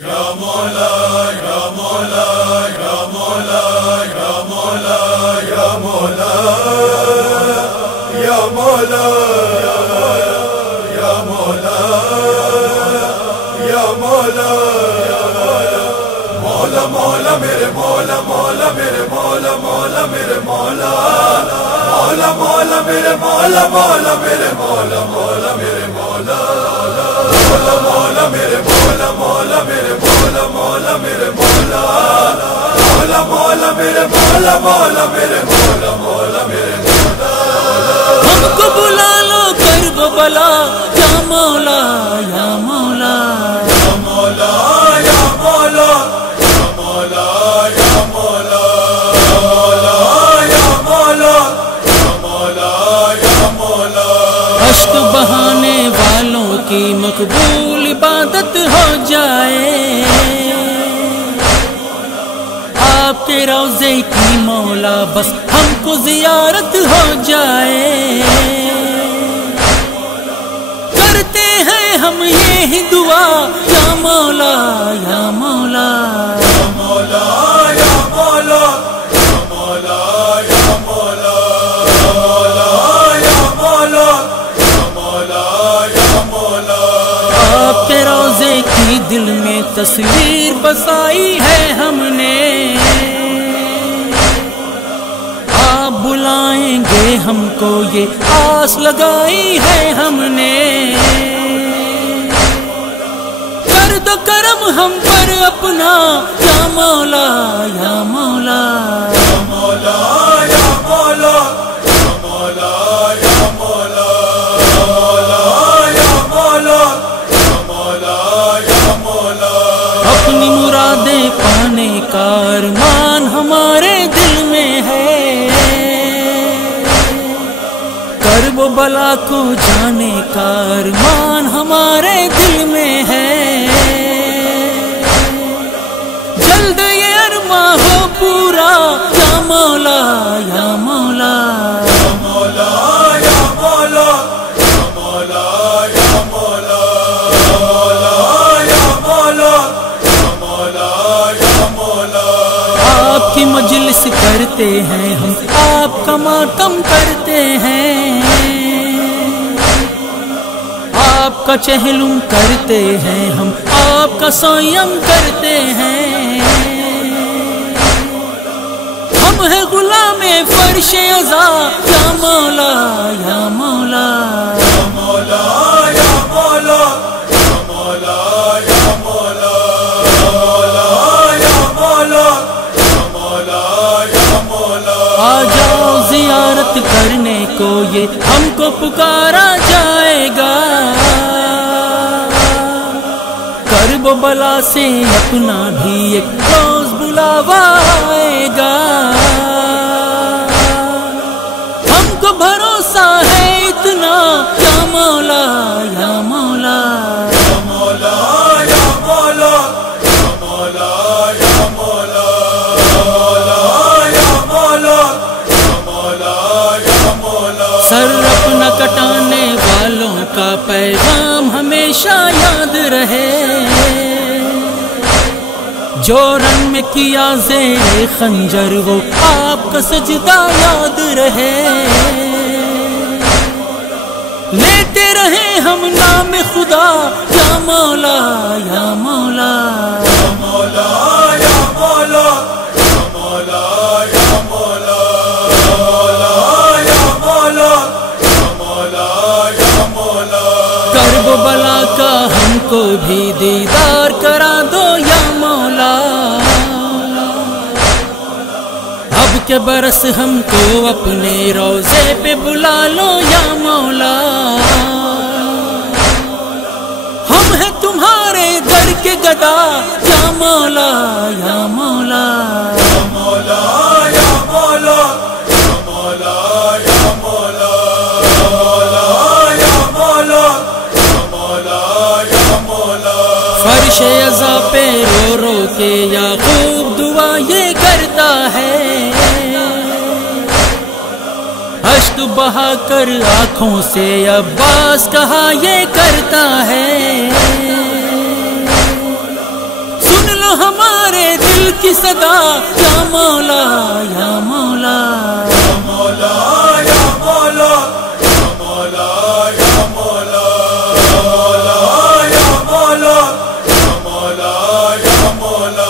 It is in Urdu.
یا مولا یا مولا یا مولا یا مولا یا مولا یا مولا یا مولا یا مولا مولا مولا میرے مولا مولا میرے مولا مولا میرے مولا مولا مولا میرے مولا مولا میرے مولا مولا میرے مولا مولا مولا میرے مولا مولا میرے مولا مولا میرے مولا مولا مولا میرے مولا مولا میرے مولا مولا میرے مولا ہم کو بلا لو کرب بلا یا مولا یا مولا یا مولا یا مولا یا مولا یا مولا یا مولا یا مولا یا مولا اشک بہانے والوں کی مقبول عبادت ہو جائے آپ کے روضے کی مولا بس ہم کو زیارت ہو جائے کرتے ہیں ہم یہ دعا یا مولا یا مولا یا مولا یا مولا یا مولا یا مولا یا مولا یا مولا یا مولا آپ کے روضے کی دل میں تصویر بسائی ہے ہم نے آپ بلائیں گے ہم کو یہ آس لگائی ہے ہم نے کر دو کرم ہم پر اپنا یا مولا یا مولا یا مولا یا مولا یا مولا یا مولا یا مولا یا مولا یا مولا اپنی مرادیں پانے کا ارمان ہمارے دل میں ہے کرب و بلا کو جانے کا ارمان ہمارے دل میں ہے جلد یہ ارمان ہو پورا یا مولا یا مولا یا مولا یا مولا یا مولا یا مولا یا مولا یا مولا یا مولا آپ کی مجلس کرتے ہیں ہم آپ کا ماتم کرتے ہیں آپ کا چہلم کرتے ہیں ہم آپ کا سویم کرتے ہیں ہم ہیں غلام فرش عزا یا مولا یا مولا یا مولا یا مولا یا مولا یا مولا یا مولا یا مولا یا مولا آ جاؤ زیارت کرنے کو یہ ہم کو پکارا جائے گا کرب و بلا سے اپنا بھی ایک روز بلاوا آئے گا ہم کو بھروسہ ہے اتنا یا مولا یا مولا یا مولا یا مولا یا مولا یا مولا یا مولا یا مولا یا مولا سر اپنا کٹانے والوں کا پیغام ہمیشہ یاد رہے جو رن میں کیا زیر خنجر وہ آپ کا سجدہ یاد رہے لیتے رہے ہم نام خدا یا مولا یا مولا یا مولا یا مولا یا مولا یا مولا یا مولا یا مولا یا مولا کرب و بلا کا ہم کو بھی دیدار کرا دو یا مولا اب کے برس ہم کو اپنے روضے پہ بلا لو یا مولا ہم ہیں تمہارے در کے گدا یا مولا یا مولا یا مولا یا مولا یا مولا یا مولا یا مولا یا مولا یا مولا فرش عزا پہ رو رو کے یعقوب دعا یہ کرتا ہے اشک بہا کر آنکھوں سے عباس کہا یہ کرتا ہے کی صدا یا مولا یا مولا یا مولا یا مولا یا مولا یا مولا یا مولا یا مولا یا مولا یا مولا